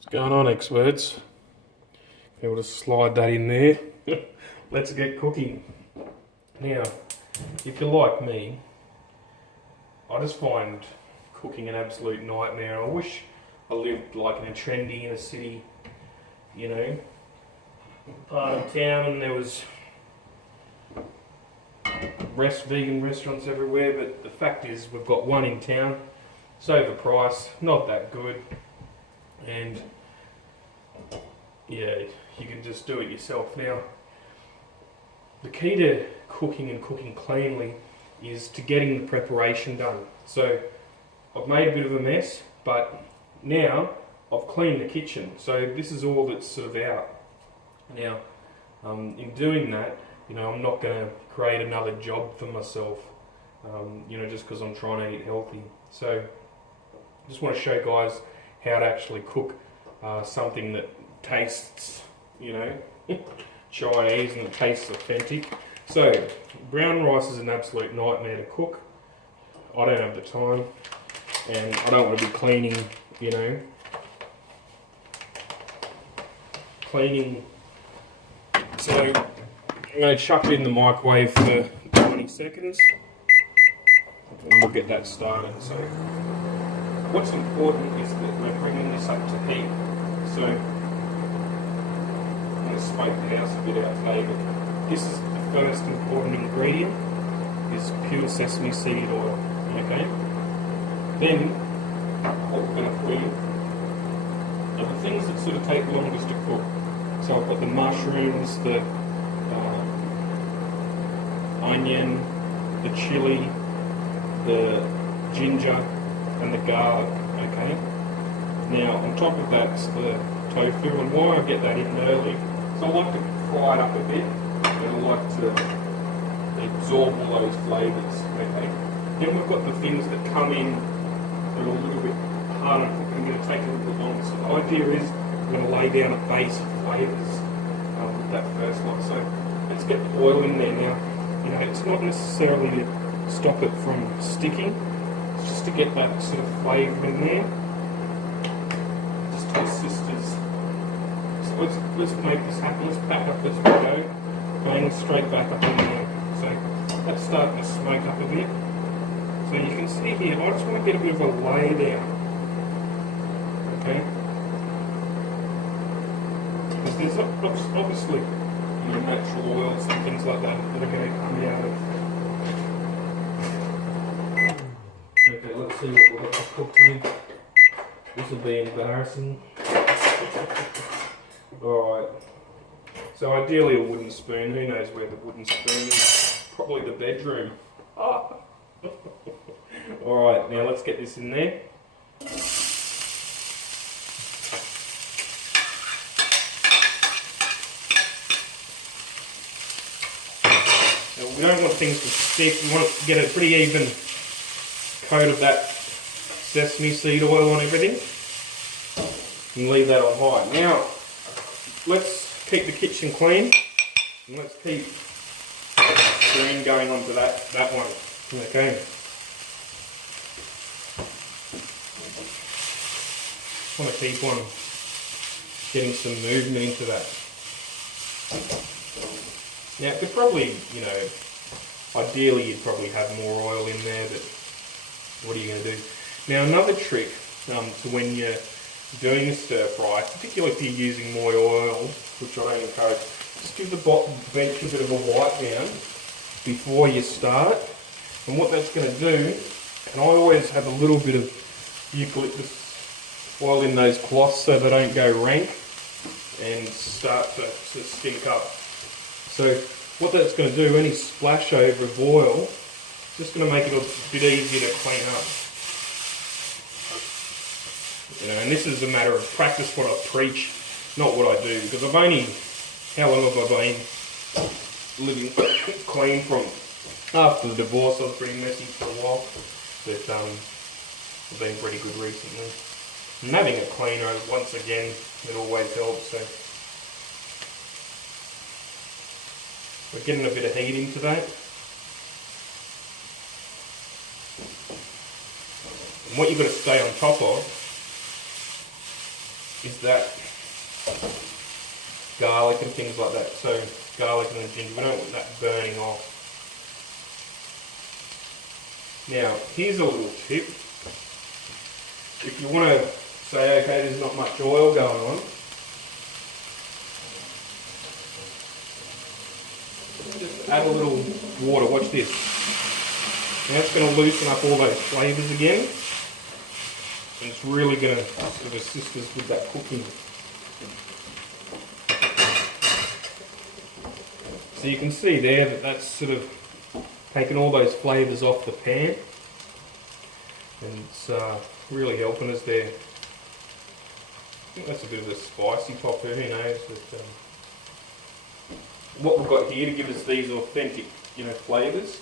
What's going on, experts? Able to slide that in there. Let's get cooking. Now, if you're like me, I just find cooking an absolute nightmare. I wish I lived like in a trendy inner city, you know, part of town, and there was vegan restaurants everywhere, but the fact is we've got one in town. It's overpriced, not that good, and yeah, you can just do it yourself. Now, the key to cooking and cooking cleanly is to getting the preparation done. So I've made a bit of a mess, but now I've cleaned the kitchen. So this is all that's sort of out. Now, in doing that, you know, I'm not going to create another job for myself, you know, just because I'm trying to eat healthy. So I just want to show guys how to actually cook something that tastes, you know, Chinese and it tastes authentic. So brown rice is an absolute nightmare to cook. I don't have the time, and I don't want to be cleaning, you know, so I'm going to chuck it in the microwave for 20 seconds and we'll get that started. So what's important is that we're bringing this up to heat. So I'm going to smoke the house a bit out today, but this is the first important ingredient, is pure sesame seed oil. Okay? Then what we're going to put in are the things that sort of take longest to cook. So I've got the mushrooms, the onion, the chili, the ginger and the garlic. Okay? Now on top of that's the tofu, and why I get that in early, so I like to fry it up a bit, and I like to absorb all those flavours. Okay? Then we've got the things that come in that are a little bit harder to cook and going to take a little bit longer. So the idea is we're going to lay down a base of flavours with that first one. So let's get the oil in there now. You know, it's not necessarily to stop it from sticking, it's just to get that sort of flavour in there. Just to assist us. So let's make this happen. Let's back up as we go. Bang, straight back up in there. So that's starting to smoke up a bit. So you can see here, I just want to get a bit of a lay down. Okay? Because there's obviously, you know, natural oils and things like that that are going to come out of. Okay, let's see what we've got to cook with. This will be embarrassing. Alright. So ideally a wooden spoon. Who knows where the wooden spoon is? Probably the bedroom. Ah. Alright, now let's get this in there. Now, we don't want things to stick. We want to get a pretty even coat of that sesame seed oil on everything. And leave that on high. Now, let's keep the kitchen clean. And let's keep the spoon going onto that one. Okay. I want to keep on getting some movement into that. Now, it could probably, you know, ideally you'd probably have more oil in there, but what are you going to do? Now, another trick to when you're doing a stir fry, particularly if you're using more oil, which I don't encourage, just give the bench a bit of a wipe down before you start. And what that's going to do, and I always have a little bit of eucalyptus oil in those cloths so they don't go rank and start to stink up. So what that's going to do, any splash over of oil, it's just going to make it a bit easier to clean up. You know, and this is a matter of practice, what I preach, not what I do, because I've only, how long have I been living clean from? After the divorce I was pretty messy for a while, but I've been pretty good recently. And having a cleaner, once again, it always helps. So we're getting a bit of heat into that. And what you've got to stay on top of is that garlic and things like that. So garlic and the ginger, we don't want that burning off. Now, here's a little tip. If you want to say, okay, there's not much oil going on, just add a little water. Watch this. Now it's going to loosen up all those flavours again, and it's really going to sort of assist us with that cooking. So you can see there that that's sort of taken all those flavours off the pan, and it's really helping us there. I think that's a bit of a spicy pop there, who knows. But, what we've got here to give us these authentic, flavours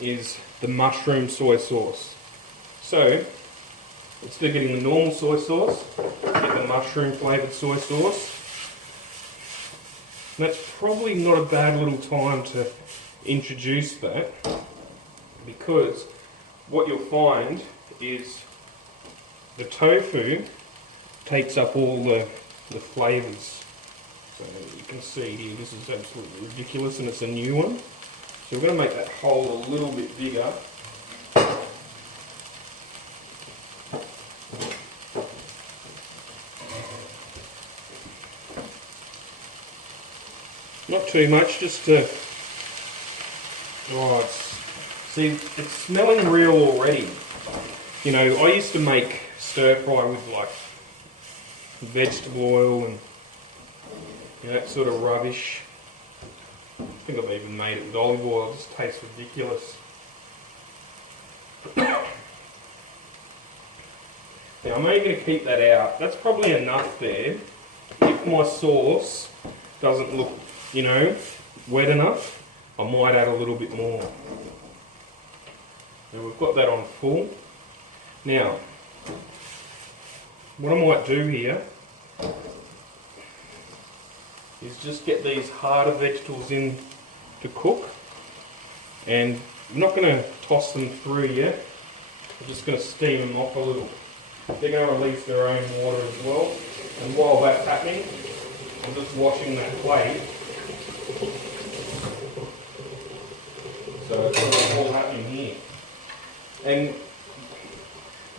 is the mushroom soy sauce. So, instead of getting the normal soy sauce, get the mushroom flavoured soy sauce. And that's probably not a bad little time to introduce that, because what you'll find is the tofu takes up all the flavours. So you can see here, this is absolutely ridiculous, and it's a new one. So we're going to make that hole a little bit bigger. Not too much, just to... Oh, see, it's smelling real already. I used to make stir fry with like vegetable oil and that sort of rubbish. I think I've even made it with olive oil. It just tastes ridiculous. Now I'm only going to keep that out. That's probably enough there. If my sauce doesn't look, wet enough, I might add a little bit more. Now we've got that on full. Now, what I might do here is just get these harder vegetables in to cook, and I'm not going to toss them through yet. I'm just going to steam them off a little. They're going to release their own water as well, and while that's happening, I'm just washing that plate. So it's all happening here. And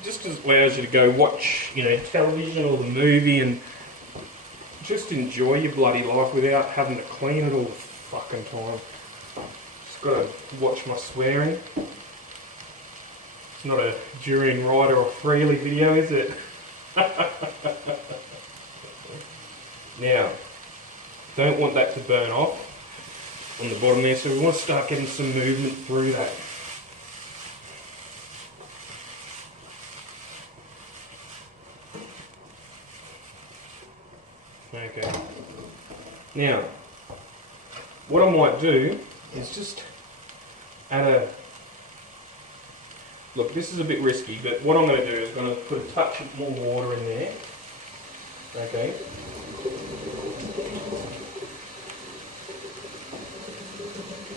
just allows you to go watch, television or the movie and just enjoy your bloody life without having to clean it all the fucking time. Just got to watch my swearing. It's not a during, right, or a freely video, is it? Now, don't want that to burn off on the bottom there, so we want to start getting some movement through that. Okay. Now, what I might do is just add a... Look, this is a bit risky, but what I'm going to do is I'm going to put a touch more water in there. Okay.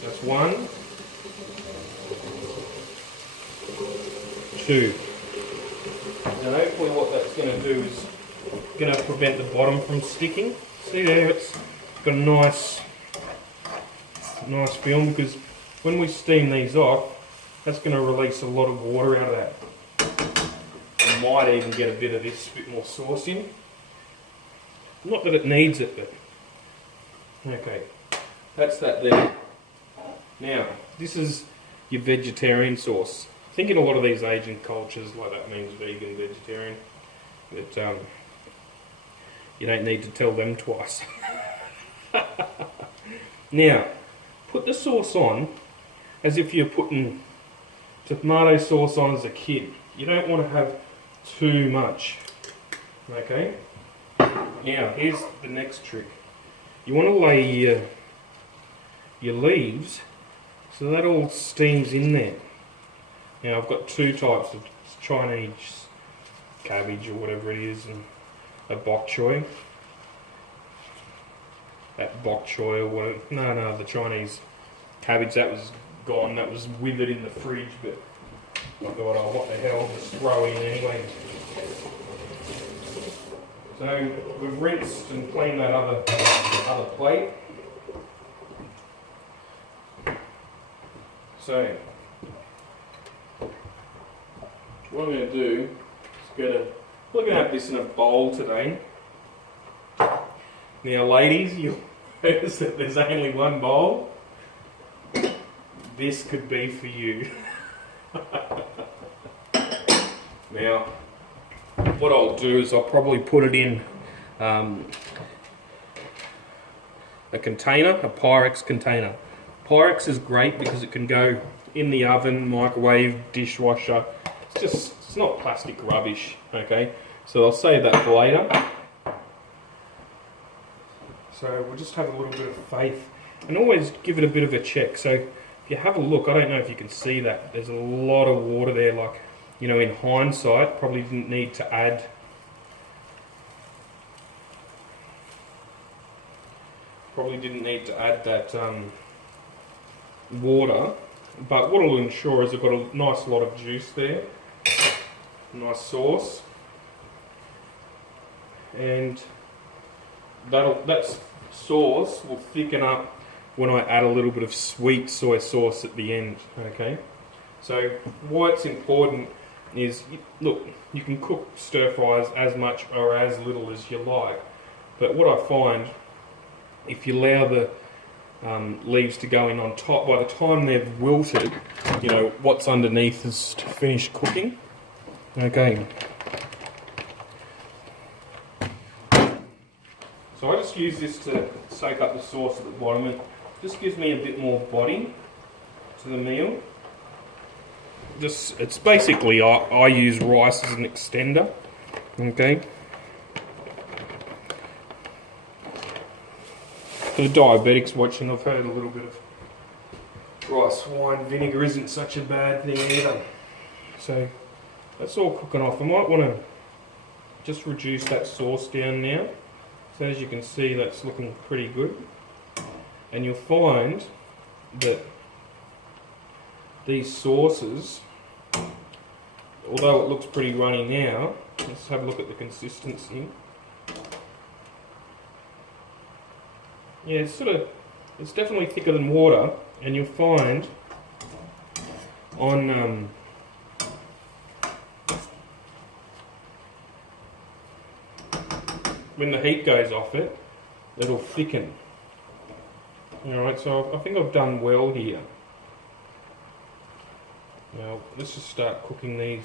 That's 1, 2. Now hopefully what that's going to do is going to prevent the bottom from sticking. See there, it's got a nice film, because when we steam these off, that's going to release a lot of water out of that. You might even get a bit of this, a bit more sauce in. Not that it needs it, but okay, that's that there. Now, this is your vegetarian sauce. I think in a lot of these Asian cultures, like that means vegan, vegetarian, but you don't need to tell them twice. Now, put the sauce on as if you're putting tomato sauce on as a kid. You don't want to have too much. Okay? Now, here's the next trick. You want to lay your leaves so that all steams in there. Now, I've got 2 types of Chinese cabbage or whatever it is, and a bok choy. That bok choy or whatever. No, the Chinese cabbage, that was gone. That was withered in the fridge, but I thought, oh, what the hell, just throw it in anyway. So we've rinsed and cleaned that other plate. So what I'm going to do is we're going to have this in a bowl today. Now ladies, you'll notice that there's only one bowl. This could be for you. Now, what I'll do is I'll probably put it in a container, a Pyrex container. Pyrex is great because it can go in the oven, microwave, dishwasher. It's not plastic rubbish, okay? So I'll save that for later. So we'll just have a little bit of faith and always give it a bit of a check. So if you have a look, I don't know if you can see that, there's a lot of water there. Like, you know, in hindsight, probably didn't need to add that water, but what it'll ensure is I've got a nice lot of juice there, nice sauce, and that sauce will thicken up when I add a little bit of sweet soy sauce at the end. Okay, so why it's important is, look, you can cook stir fries as much or as little as you like, but what I find, if you allow the leaves to go in on top, by the time they've wilted, you know, what's underneath is finished cooking. Okay. So I just use this to soak up the sauce at the bottom. It just gives me a bit more body to the meal. It's basically, I use rice as an extender. Okay. For the diabetics watching, I've heard a little bit of rice wine vinegar isn't such a bad thing either. So that's all cooking off. I might want to just reduce that sauce down now. So as you can see, that's looking pretty good. And you'll find that these sauces, although it looks pretty runny now, let's have a look at the consistency. Yeah, it's definitely thicker than water, and you'll find on when the heat goes off it, it'll thicken. Alright, so I think I've done well here. Now let's just start cooking these.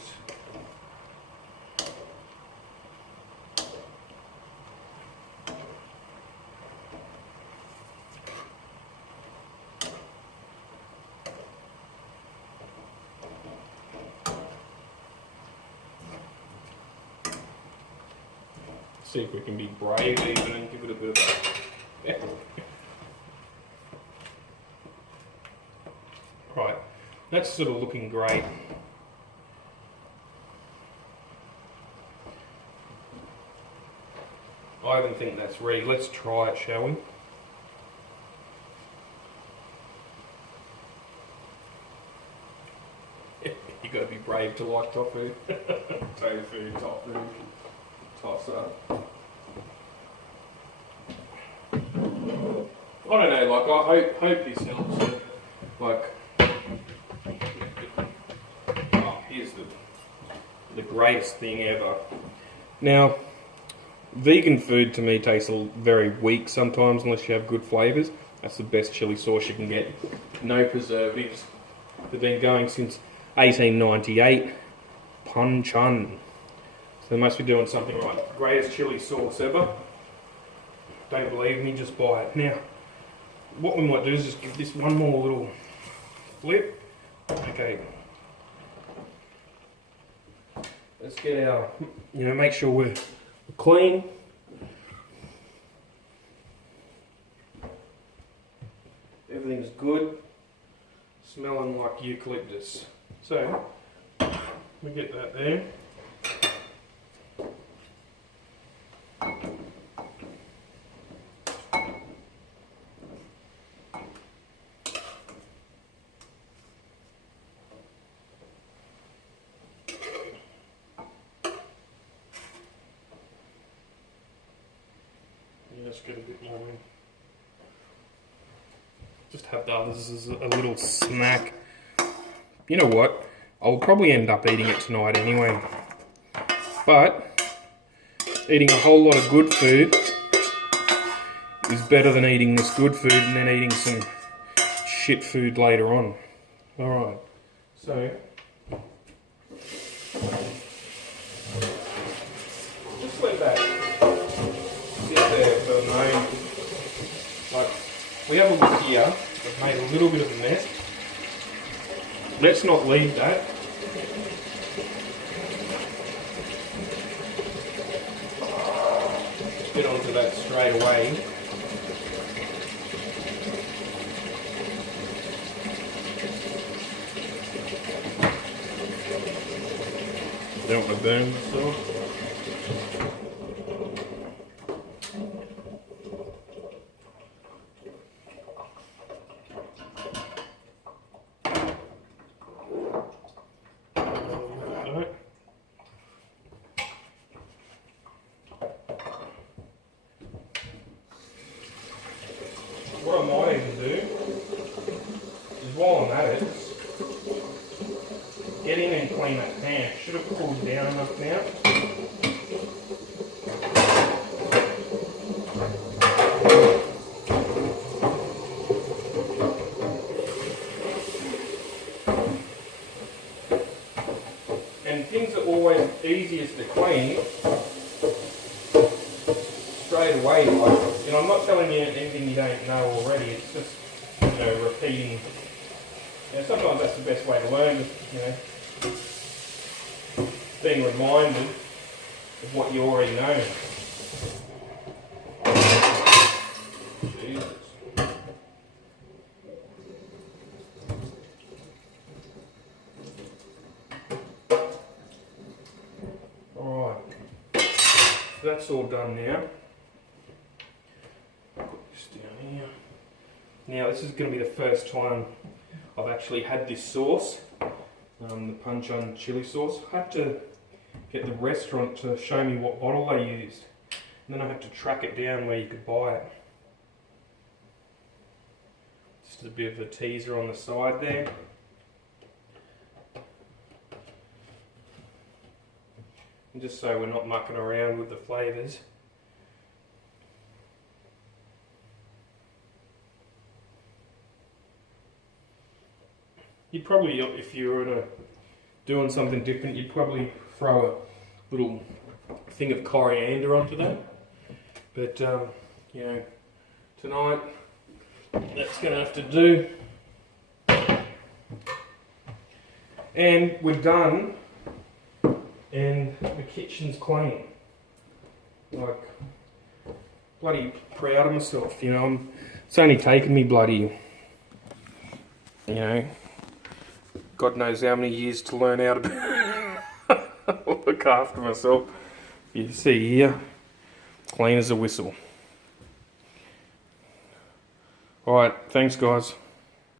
See if we can be brave even and give it a bit of a... Right, that's sort of looking great. I even think that's ready. Let's try it, shall we? You got to be brave to like tofu. Tofu, tofu, tosser. I don't know, like, I hope this helps you. Like, oh, here's the greatest thing ever. Now, vegan food to me tastes very weak sometimes unless you have good flavours. That's the best chilli sauce you can get. No preservatives. They've been going since 1898. Pun Chun. So they must be doing something right. Greatest chilli sauce ever. Don't believe me, just buy it. Now, what we might do is just give this one more little flip. Okay. Let's get our, make sure we're clean. Everything's good. Smelling like eucalyptus. So, we get that there. Let's get a bit more in. Just have the others as a little snack. You know what? I'll probably end up eating it tonight anyway. But eating a whole lot of good food is better than eating this good food and then eating some shit food later on. Alright, so just let that sit there for a moment. Like, we have a look here, we've made a little bit of a mess. Let's not leave that. Get onto that straight away. Don't want to burn myself. What I might even do is, while I'm at it, get in and clean that pan. Should have cooled down enough now. And things are always easiest to clean straight away. Like, you know, I'm not telling you anything you don't know already. It's just, you know, repeating. You know, sometimes that's the best way to learn. You know, being reminded of what you already know. Jesus. Alright. So that's all done now. Put this down here. Now this is going to be the first time I've actually had this sauce. The Punch on chili sauce. I had to get the restaurant to show me what bottle they used, and then I had to track it down where you could buy it. Just a bit of a teaser on the side there. And just so we're not mucking around with the flavours. You'd probably, if you were doing something different, you'd probably throw a little thing of coriander onto that. But, you know, tonight, that's going to have to do. And we're done, and the kitchen's clean. Like, bloody proud of myself, you know. It's only taken me bloody, you know, God knows how many years to learn how to look after myself. You see here, clean as a whistle. Alright, thanks guys.